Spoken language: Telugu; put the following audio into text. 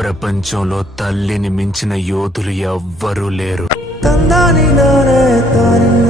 ప్రపంచంలో తల్లిని మించిన యోధులు ఎవ్వరూ లేరు. తందాని నానే తానిన్న